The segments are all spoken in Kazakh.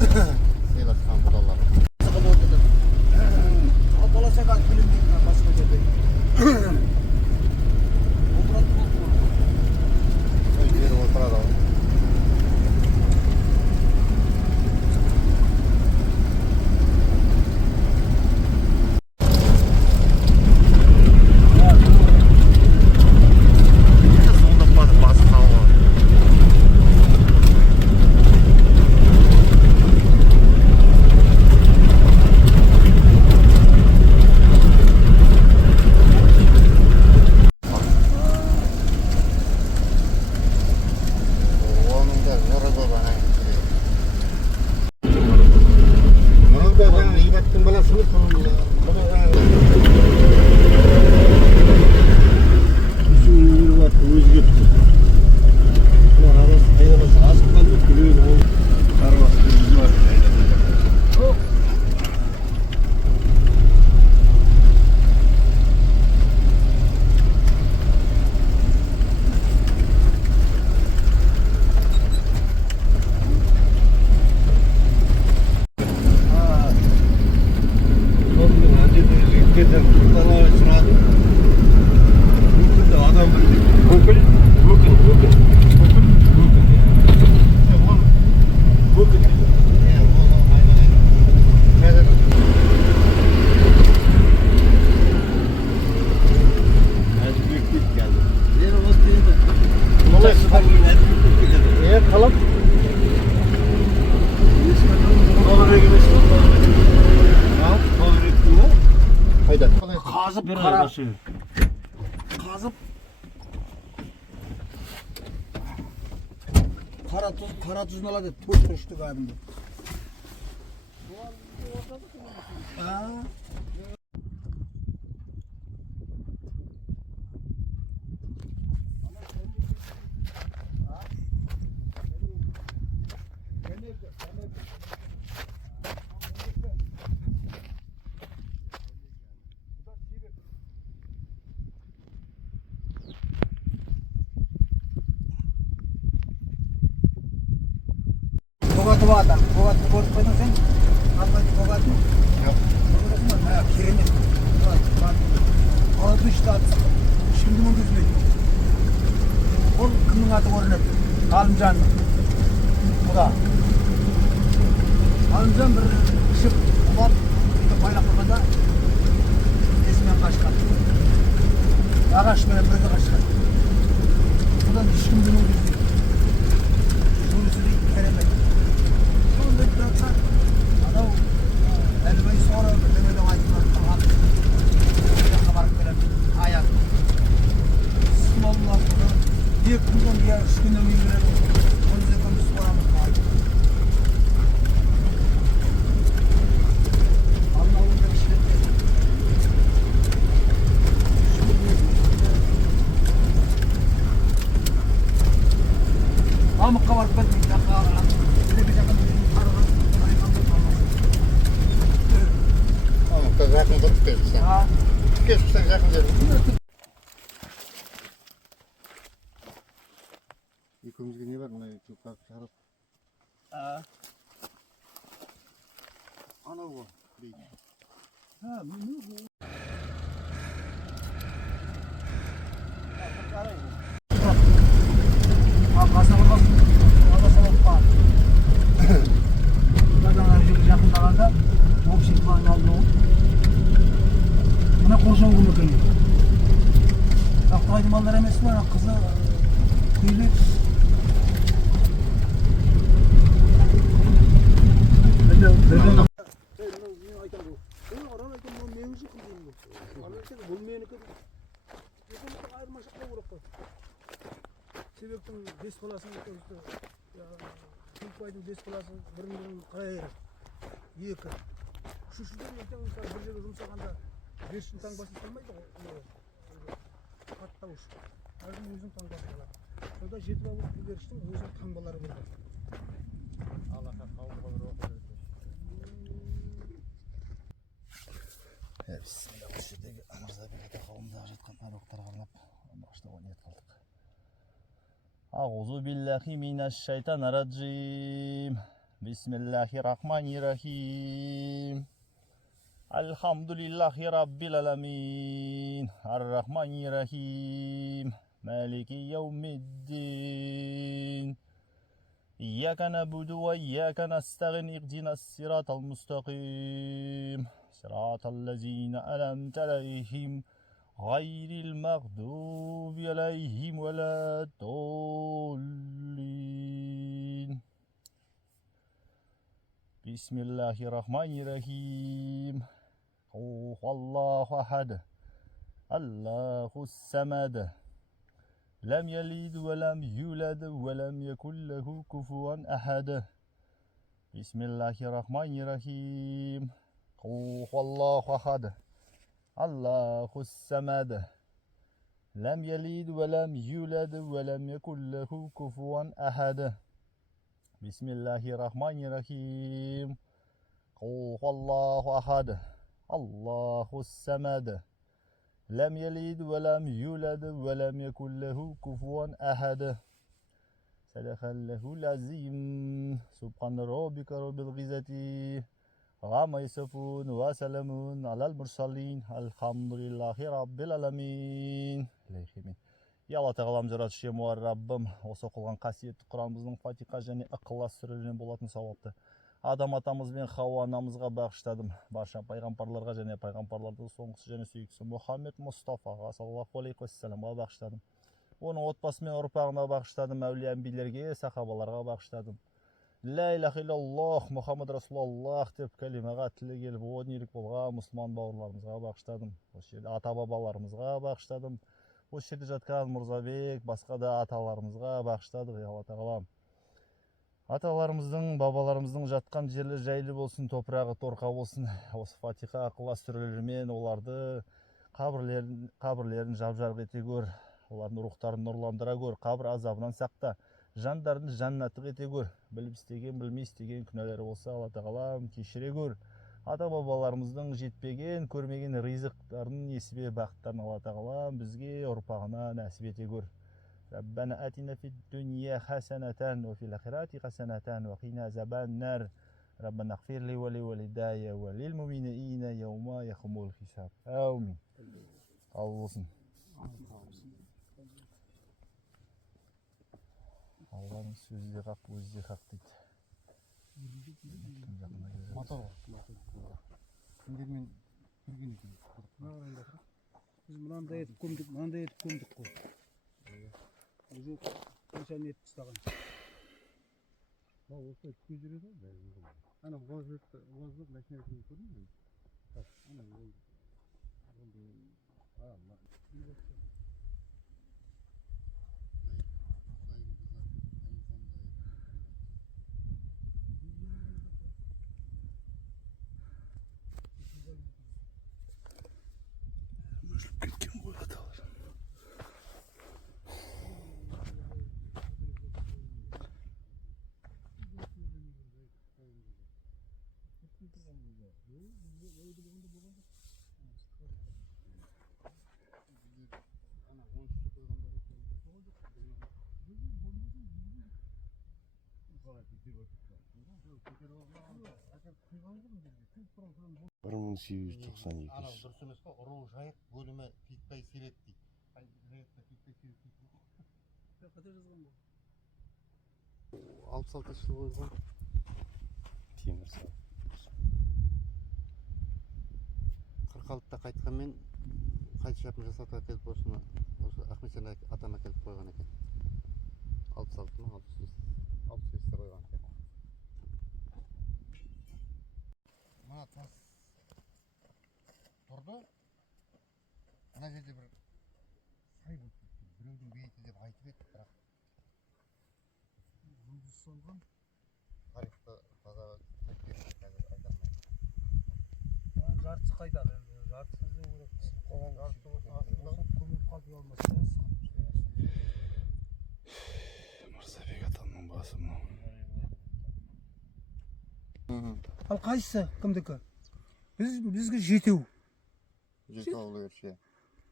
сыйлатқан құдалар. Аталасаға келемейді басқа жерде. Жері отырады ғой. Қазып қара тұзын алады, төрт күрішті кәдімгі. Боғаты көріп қойдың сен? Қанбайды боғатын? Жоқ. Керемет. Алды үшті аты. Ешкімді мұн көзмейді. Ол кімнің аты көрінеді? Ғалымжанның. Құда. Ғалымжан бір ішіп құлап, байлап қойғанда есімен қашқан. Ағашымен бірге қашқан. Одан ешкімді мұн көзмейді. Жолысы дейді керемет. Анау әлбай соңыра бірдеңеден айтылған қылған хабарып келеді аяқ смолын алды 2 күннен я 3 күннен үй береді оны екеуміз суарамыз айтып алдын ауылында ішіледі мамыққа барып келдім жақын тұрып келсең. Кешпісең жақын жерде. Екеумізге не бар? Мына шарап. Анау ғой. жақындағанда общий план алды ғой. Мына қоршау күн екен. Ақтағайдың малдар емес пе? Қызы күйлі. Мен айтам бұл. Аран айтам, бұл менің жылқым деймін бұл. Аран айтам, бұл менікі. Екеуміздің айырмашылық керек қой. Себектің 5 баласын Күлкібайдың 5 баласы бірін-бірін қалай айырады? 2. Үшіншіден ертең мысалы бір жерге жұмсағанда 5-шін таңбасын салмайды ғой. Қаттауыш. Әрдің өзінің таңбасын алады. Сонда 7 балы күлгеріштің өзінің таңбалары болды. Аллаха қауымға бір оқы берді. Бисмилля, осы жердегі Мырзабек ата қауымдағы жатқан аруақтарға арнап баштауға ниет қылдық. Аузу биллахи минаш шайтан раджим. Bismillahirrahmanirrahim. Alhamdulillahi Rabbil alamin. Ar-Rahmanirrahim. Maliki yawmiddin. إياك نعبد وإياك نستعين اهدنا الصراط المستقيم صراط الذين أنعمت عليهم غير المغضوب عليهم ولا الضالين بسم الله الرحمن الرحيم قل هو الله أحد الله الصمد لم يلد ولم يولد ولم يكن له كفوا أحد بسم الله الرحمن الرحيم قل هو الله أحد الله الصمد لم يلد ولم يولد ولم يكن له كفوا أحد بسم الله الرحمن الرحيم قل هو الله أحد الله الصمد لم يلد ولم يولد ولم يكن له كفوا أحد صدق الله العظيم سبحان ربك رب العزة عما يصفون وسلام على المرسلين الحمد لله رب العالمين. Ya Allah тағалам жаратушы ием Раббым, осы оқылған қасиетті Құранымыздың Фатиха және Ықылас сүрелерінен болатын сауапты Адам атамыз бен Хауа анамызға бағыштадым. Барша пайғамбарларға және пайғамбарлардың соңғысы және сүйіктісі Мұхаммед Мұстафаға саллаллаху алейхи уассаламға бағыштадым. Оның отбасы мен ұрпағына бағыштадым. Әулие әмбилерге, сахабаларға бағыштадым. Ла илаха иллаллах Мұхаммад Расулаллах деп кәлимаға тілі келіп о дүниелік болған мұсылман бауырларымызға бағыштадым. Осы жерде ата бабаларымызға бағыштадым. Осы жерде жатқан Мұрзабек, басқа да аталарымызға бағыштадық. Я Алла тағалам аталарымыздың, бабаларымыздың жатқан жерлер жайлы болсын, топырағы торқа болсын. Осы Фатиха Ықылас сүрелерімен оларды қабірлерін жап-жарық ете көр, олардың рухтарын нұрландыра көр, қабір азабынан сақта, жандарын жаннаттық ете көр. Біліп істеген, білмей істеген күнәлері болса, Алла тағалам кешіре көр. Ата-бабаларымыздың жетпеген, көрмеген ризықтарын, несібе бақыттарын Алла тағалам бізге, ұрпағына нәсіп ете көр. ربنا آتنا في الدنيا حسنة وفي الآخرة حسنة وقنا عذاب النار ربنا اغفر لي ولوالدي وللمؤمنين يوم يقوم الحساب آمين. Olsun. Allah'ın sözü de hak, özü de hak dedi. Motor var. Kimlerмен жүрген екен. Біз мынандай етіп көмдік қой. Өзі қанша не етіп тастаған. Осы өтпей жүреді ғой. Ана воздух машинасын көрдің бе? Ана бір мың сегіз жүз тоқсан анау екінші дұрыс емес қой, ұру жайық бөлімі Китай сирет дейді. Жайықта Китай сирет дейді. Қате жазған бұл. 66 жыл қойған. темір сал 46-та қайтқанмен қайта шапын жасатып әкеліп осыны осы Ахметжан атам әкеліп қойған екен. 66 мың 65-те қойған екен. Мына тас тұрды. Ана жерде бір сай болып кетті. Біреудің бейіті деп айтып еді, бірақ Жұлдыз салған. тарихта таза қазір айта алмаймын. Жартысы қайда? Жартысы іздеу керек. Жартысы болса астында көміп қалып алмаса Мырзабек атамның басы мынау. Ал қайсысы кімдікі? Бізге жетеу. жеті алу ерше.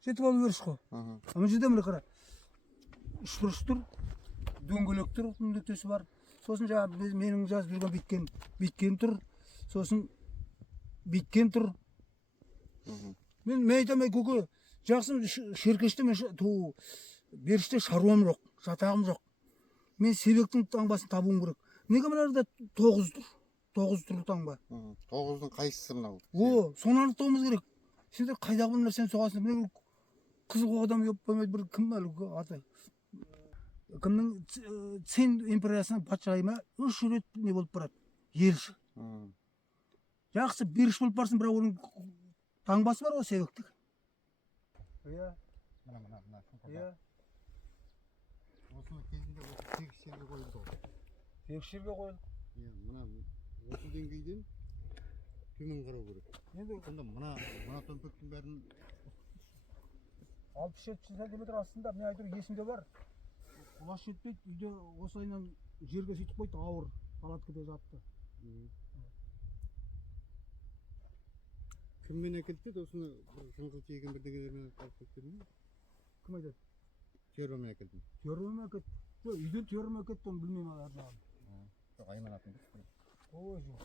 Жетіп алу беріш қой. Ана жерде міне қара. Үш бұрыш тұр. Дөңгелек тұр, нүктесі бар. сосын жаңағы менің жазып жүрген биткен тұр, сосын биткен тұр. Мен айтамын, көке, жақсы шеркеште мен беріште шаруам жоқ, жатағым жоқ. Мен себектің таңбасын табуым керек. Неге мынада 9 тұр? 9 тұр таңба. 9-дың қайсысы мынау? Соны анықтауымыз керек. Сендер қайдағы бір нәрсені соғасың? Міне қызыл адам еп қоймайды, бір кім әлгі аты? Кімнің Цин империясының патшайымы 3 рет не болып барады? Елші. Жақсы беріш болып барсың, бірақ оның таңбасы бар ғой, себектік. Иә. Мына. Иә. Осының кезінде осы тегіс жерге қойылды ғой. Тегіс жерге қойылды. Иә, мына осы деңгейден төмен қарау керек. Енді сонда мына төмпектің бәрін 60-70 сантиметр астында, мен айтыр есімде бар. Құлаш жетпейді, үйде осылайынан жерге сөйтіп қойды, ауыр палаткада жатты. Кіммен әкелді? Осыны жыңғыл тиеген бірдеңелермен алып кеткен ме? Кім айтады? Теориямен әкелді. Теориямен әкетті. Жоқ, үйден теориямен әкетті, оны білмеймін әр жағын. Жоқ, айманатын біз. Ой, жоқ.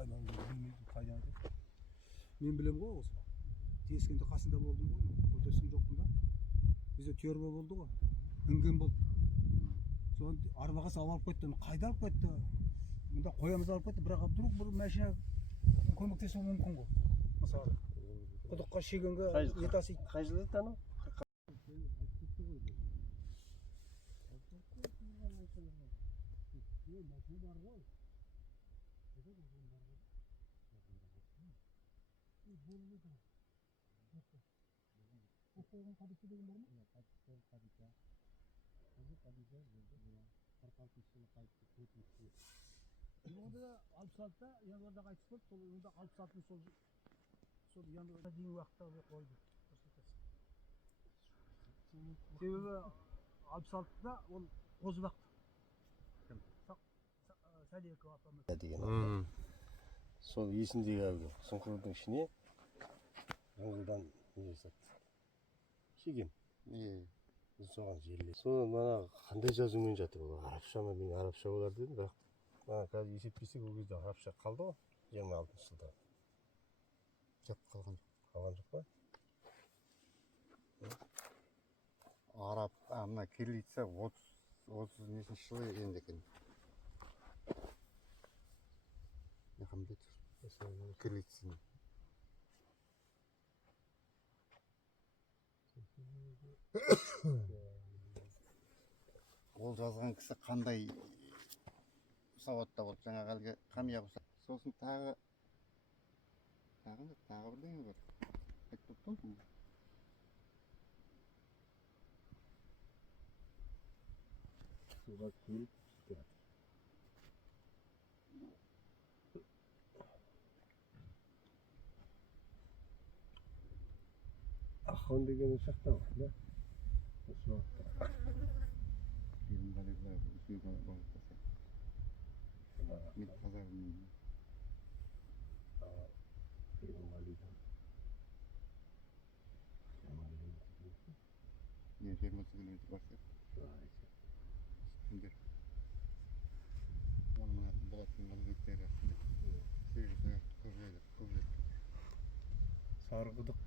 Айманатын білмейді, қайдан айтады? Мен білем ғой осы. Тескенде қасында болдым ғой, көтерсің жоқпын да. Бізде теория болды ғой, інген болды. Соны арбаға салып алып кетті, қайда алып кетті? Мұнда қоямыз алып кетті, бірақ вдруг бір машина көмектесуі мүмкін ғой. Мысалы, құдыққа шегенге ет асайды. Қай жылы еді анау? Onda da 66'da yanlarda қайтыс болды, сол onda 66'ның сол yanlarda дейін уақытта қойды. Себебі 66'да ол Қозыбақ. Сәлекова апамыз деген. Сол есімдегі әлгі сұңқырдың ішіне жаңғылдан не жасады? Шегем. Соған жерле. Соны мана қандай жазумен жатыр ол? Арабша ма? Мен арабша болар дедім, бірақ мана қазір есептесек ол кезде арабша қалды ғой, 26 жылда. Жоқ, қалған жоқ. Қалған жоқ па? Араб, мына кириллица 30 нешінші жылы енді екен. Не қандай тұр? Кириллицаны. Ол жазған кісі қандай сауатта болды, жаңағы әлгі қамия болса. Сосын тағы бірдеңе бар. Айтып тұрмын. Суға келіп Ахон деген ошақта бар, да? Осы уақытта. Ерімғалиға өзгеге бағыт жасайды. Мен қазағымын. Ерімғалидан. Мен 20 километр бар сияқты. Кімдер? Оның атын болатын ғалбектер астында. Сегізіне көп жайды. Сарғыдық.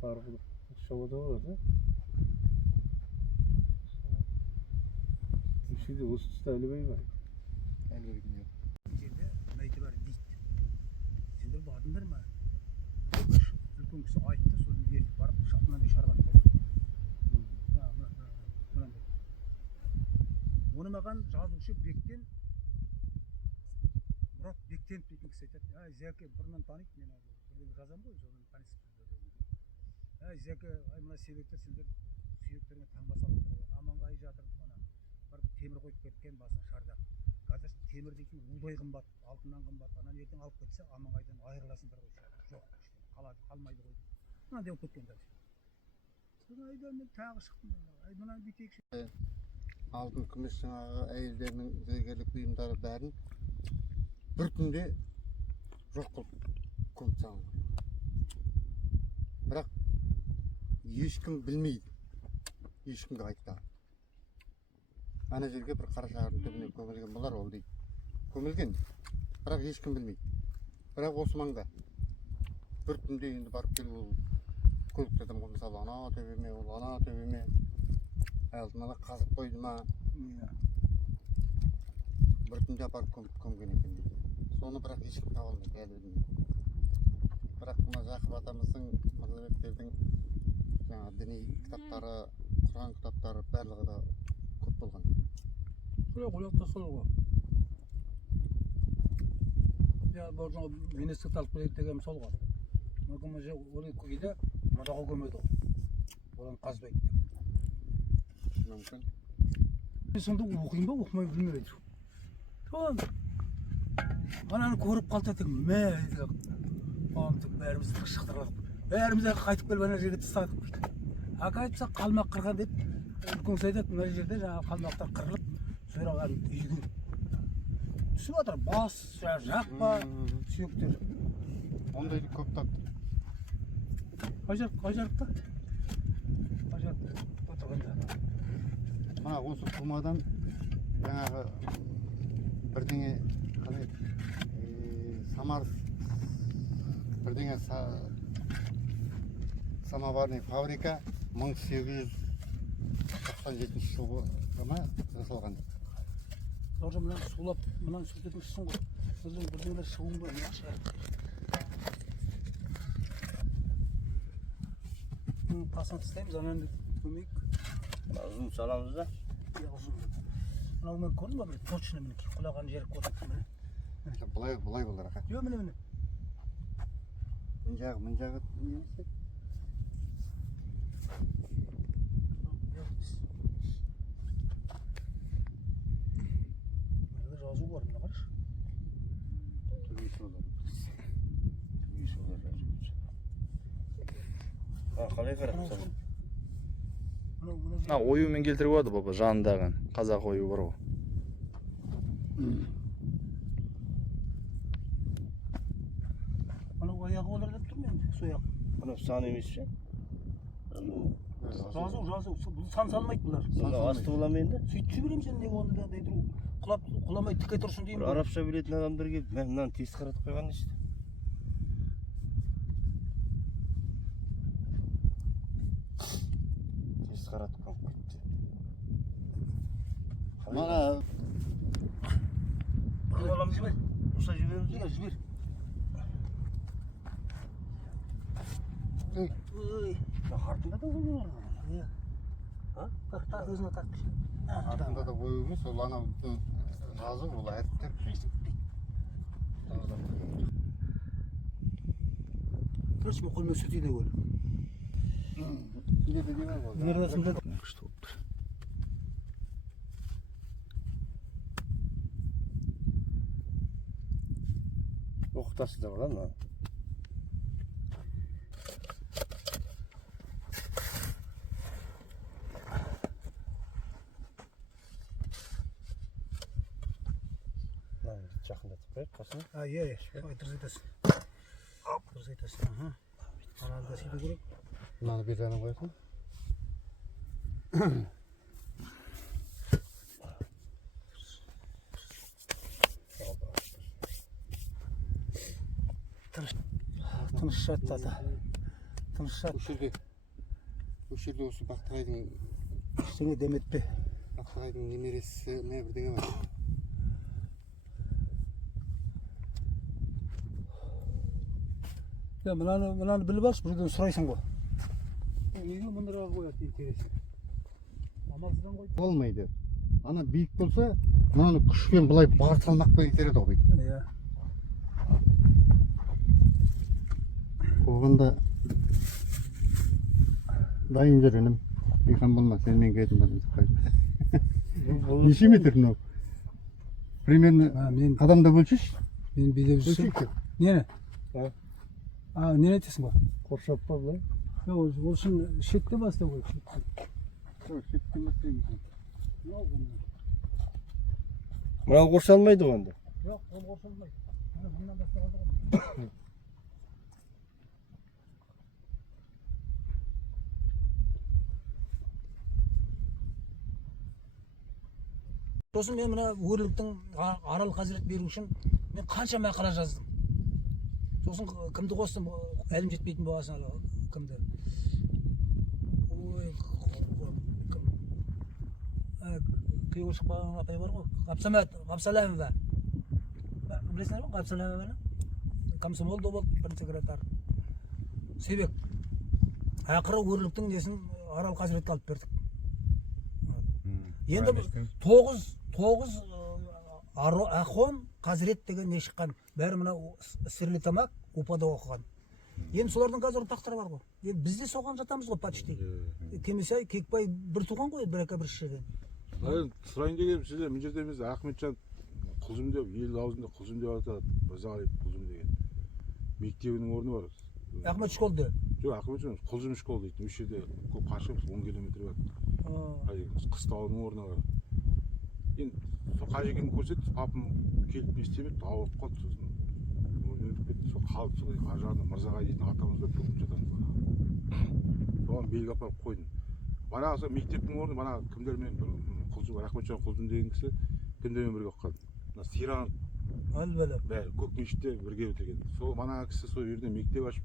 Шамада болады, да? Үшеде осы тұста әлібай бар. Әлбәйдің жоқ. жерде мәйті бар дейді. Сендер бардыңдар ма? Үлкен кісі айтты, соны ертіп барып, мынандай шарбақ болды. Мынандай. Оны маған жазушы Бектен, Мұрат Бектенов дейтін кісі айтады. Зәке, бұрыннан таниды, мен бірден жазам ғой, содан танисыз. Зәке, мына себектер сендер сүйектеріне таңба салыптыр ғой. Аманғай жатыр, бір темір қойып кеткен басын шардақ. Қазір темір дейтін удай қымбат, алтыннан қымбат. Анан ертең алып кетсе, Аманғайдан айырыласыңдар ғой. Жоқ, қалмайды ғой. Мынандай болып кеткен дәл. Содан айда мен тағы шықтым. Мынаны бүйтейікші. Алтын, күміс жаңағы әйелдерінің зергерлік бұйымдары бәрін бір күнде жоқ қылып көміп салған. Бірақ ешкім білмейді. Ешкімге айтпаған. ана жерге бір қара шағырдың түбіне көмілген болар ол дейді. Көмілген, бірақ ешкім білмейді. Бірақ осы маңда бір түнде енді барып келу көліктерден мысалы ана төбеме, ол ана төбеме алдын ала қазып қойды ма, бір түнде апарып көмген екен дейді. Соны бірақ ешкім таба алмайды әлі білмейді. Бірақ мына Жақып атамыздың, Мырзабектердің жаңағы діни кітаптары, Құран кітаптары барлығы да көп болған. Ояқта сол ғой. Бұл жаңа Венеске алып келеді деген сол ғой. Мүмкін ол көйде мұндағы көмеді ғой. Одан қазбайды. Мүмкін. Сонда оқиын ба, оқымай білмейді. Сол. Ананы көріп қалды екен, мә дейді. Бәріміз шықтырып, бәріміз қайтып келіп ана жерге тастадық дейді. Айтса қалмақ қырған деп, үлкен айтады, мына жерде жаңағы қалмақтар қырылып, сұраған үйге түсіп жатыр, бас, жақпа, сүйектер. Ондайды көп тапты. Қай жарықта? Отырғанда. Мына осы қумадан жаңағы бірдеңе қалай самар бірдеңе самоварный фабрика 1897 жылғы жасалған. Тоже мынаны сулап, мынаны сүртетін шын ғой. Сіздің бірдеңелер шығуын ба, не шығар. Пасын тістейміз, ананы көмейік. Ұзын саламыз да. Ұзын. Мынау мен көрдім ба, точно мінекей құлаған жері көрдік. Бұлай болар ақа. Жоқ, міне. Мын жағы немесе? Жазу бар, мына қараш. Түгейші олар. Қалай қарап саған? Оюмен келтіріп алды баба, жанындағы қазақ ою бар ғой. Анау аяғы олар деп тұр мен, сояқ. Анау сан емес пе? Жазу, бұл сан салмайды бұлар. Асты бола ма енді? Сөйтіп жіберем сен не болды да дей тұру. Құламай тіке тұрсын деймін. Арабша білетін адамдар келіп, мен мынаны тез қаратып қойған işte. Тез қаратып қойып кетті. Мана Құламай жібер. Ұса жібереміз бе? Жібер. Ой. Артында да ой бар. Так, өзіне так. артында да ою емес, ол анау жазу, ол әріптер. Короче, мен қолмен сүртейді өл. Неде не бар ғой? Нервасында Күшті болып тұр. Оқытасы да бар ма? Жақындатып қойып қасына. Иә, дұрыс айтасың. Дұрыс айтасың. Ананы да сөйту керек. Мынаны бер жағынан қоясың. Тыныш жат ата. Тыныш жат. Осы жерде осы Бақтығайдың Ештеңе деметпе. немересі не бірдеңе бар. Мынаны біліп алшы, бірден сұрайсың ғой. Неге мұндыраға қояды интерес? Амалсыздан қойды. Болмайды. Ана биік болса, мынаны күшпен былай бар салмақпен итереді ғой. Иә. Оғанда дайын жүр інім. Бейхан болма, сен мен кетім барымыз қайды. Неше метр мынау? Примерно адамда бөлшеш? Мен билеп жүрсем. Нені? Нені айтасың ба? Қоршап па бұлай? Ол үшін шетте бастау керек. Шетте бастау. Мынау қоршалмайды ғой онда. Жоқ, ол қоршалмайды. Мындан бастағанда ғой. Сосын мен мына өрліктің арал қазірет беру үшін мен қанша мақала жаздым. Сосын кімді қостым, әлім жетпейтін болғасын кімді. Ой, кім? Күйеуі шықпаған апай бар ғой, Қапсаламова. Білесіңдер ме Қапсаламованы? Комсомолда болды, бірінші секретар. Себек. Ақыры өрліктің несін арал қазіретке алып бердік. Енді 9 Ахон қазірет деген не шыққан. Бәрі мына Стерлитамак Упада оқыған. Енді солардың қазір ұрпақтары бар ғой. Енді біз де соған жатамыз ғой почти. Кемесай, Кекбай бір туған ғой, бір бір шешеден. Сұрайын дегенім сізде мына жерде емес Ахметжан Құлжым деп ел аузында Құлжым деп аталады. Мырзағалиев Құлжым деген мектебінің орны бар. Ахмет школды. Жоқ, Ахметжан Құлжым школ дейді. Осы жерде көп қашық 10 километр бар. Қыстауының орны бар. Енді сол қажекеңді көрсетті, папым келіп не істемеді, ауырып қалды сосын. Өліп кетті, сол қалды солай ажарында Мырзағали дейтін атамыз бар, бүгін жатамыз бана. Соған белгі апарып қойдым. Манағы сол мектептің орны, манағы кімдермен Құлжым, Ахметжан Құлжым деген кісі кімдермен бірге оқыған. Мына Сиран бәрі көк мешітте бірге өтеген. Сол манағы кісі сол жерде мектеп ашып,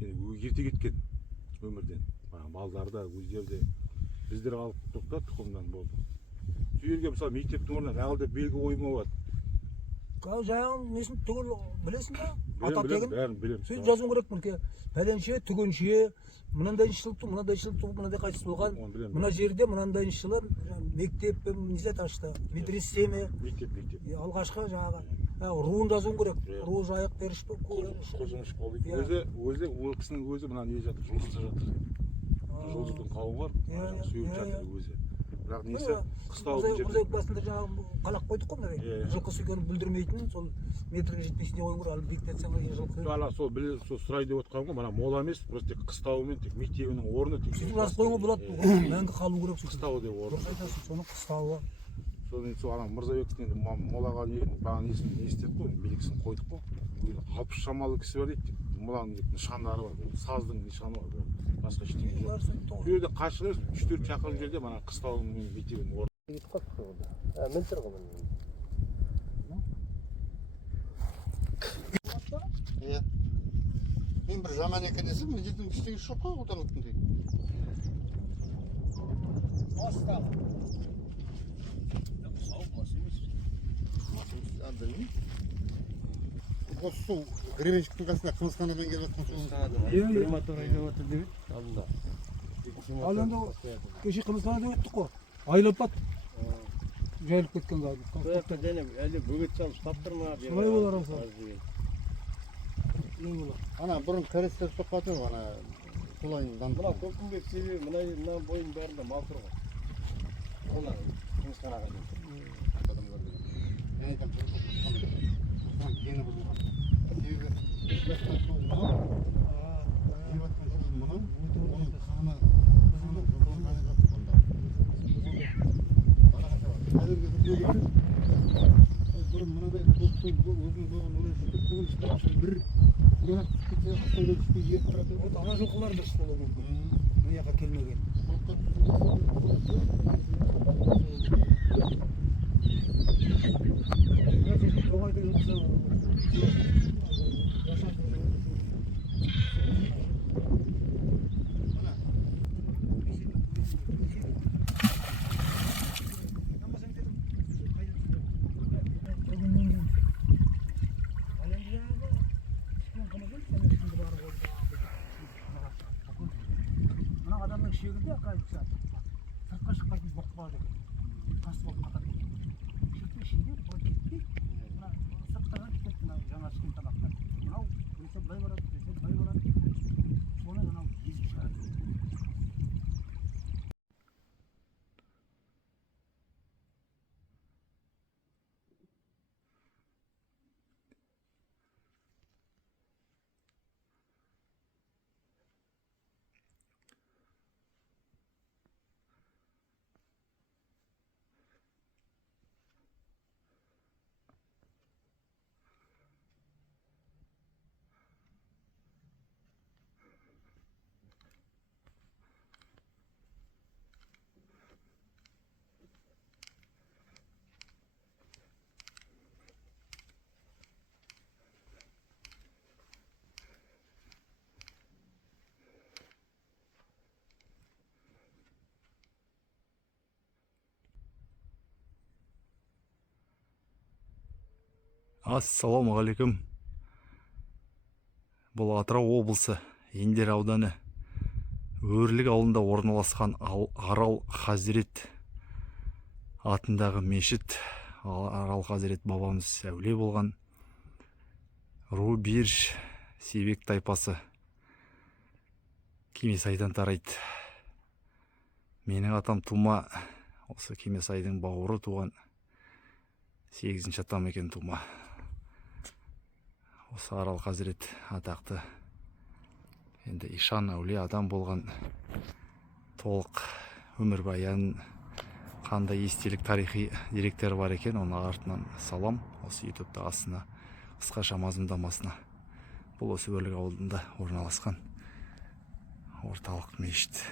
ерте кеткен өмірден. Балдары да өздері де біздер алып тұрдық та тұқымдан болды. Сол жерге мысалы мектептің орнына нағыл деп белгі қойма болады. Жаңағы несін түгіл білесің ба? Ата Бәрін тегін. білемін. Сөйтіп жазуың керек мүлке. Пәленше, түгенше, мынандай жыл туып, мынандай қайтыс болған. Мына жерде мынандай жылы мектеп несет ашты. Медресе Мектеп. Алғашқы жаңағы руын жазуың керек. Ру жайық беріш Құлжым школ дейді. Өзі ол кісінің өзі мына не жатыр, жұлдызда жатыр. Жұлдыздың қауы бар, сүйіп жатыр өзі. Бірақ несі қыстауы жерде. Құзай басында жаңағы қалақ қойдық қой мына. Жылқы сүйгенін бүлдірмейтін, сол метрге жетпесіне қойың керек, биіктетсең жылқы. Сол сұрай деп отқан ғой, мана мола емес, просто тек қыстауымен тек мектебінің орны тек. Жазып қойыңа болады, мәңгі қалу керек. Қыстауы деп орны. Дұрыс айтасың, соның қыстауы. Сол ана Мырзабектің енді молаға бағана несін не істедік қой, белгісін қойдық қой. 60 шамалы кісі бар дейді. Моланың нышандары бар, саздың нышаны бар. Басқа ештеңе жоқ. Бұл жерде қашық емес, 3-4 шақырым жерде мана қыстауының мектебінің орны. Иә. Мен бір жаман екен десем, мына жерде ештеңе жоқ қой отарлықтың дейді. Осы сол Гребенщиктің қасында Қымызханадан келіп жатқан сол. Крематорий деп отыр деп алдында. Ал енді кеше Қымызханадан өттік қой. Айлап бат. Жайылып кеткен қалды. Сояқта және әлі бөгет салып таптырма. Солай болар аса. Ана бұрын кәрестер соқпады ғой, ана солайынан. Мына көкінбек себебі мына бойының бәрінде мал тұр ғой. Олар Қымызханаға дейін. Кені бұзылған. Себебі жастан сол мынау, жеватқан жол мынау, оның қаны бұзылған жатыр сонда. Қазіргі бір бұрын мынадай көк су өзінің болған олай шүкір бір мына кетсе астында түспей еріп тұрады. Ана жылқылар дұрыс болуы мүмкін. Мына жаққа келмеген. Адамның шегінде қайықса сыртқа шықпайтын боқ бар екен. Тас болып қатар кеткен. Шектің ішінде бұл кетпей, мына сырттарға кетеді мына жаңа ішкен тамақтар. Мынау біресе былай барады, біресе былай барады. Соны мынау езіп шығарады. Ассалаумағалейкум. Бұл Атырау облысы Ендер ауданы Өрлік ауылында орналасқан Арал Хазірет атындағы мешіт. Арал Хазірет бабамыз әулие болған. Ру Бирж Себек тайпасы Кемесайдан тарайды. Менің атам Тума, осы Кемесайдың бауыры туған 8-ші атам екен Тума. Осы Арал Хазірет атақты енді ишан әулие адам болған. Толық өмірбаян қандай естелік тарихи деректер бар екен, оны артынан салам осы ютубта астына қысқаша мазмұндамасына. Бұл осы Өрлік ауылында орналасқан орталық мешіт.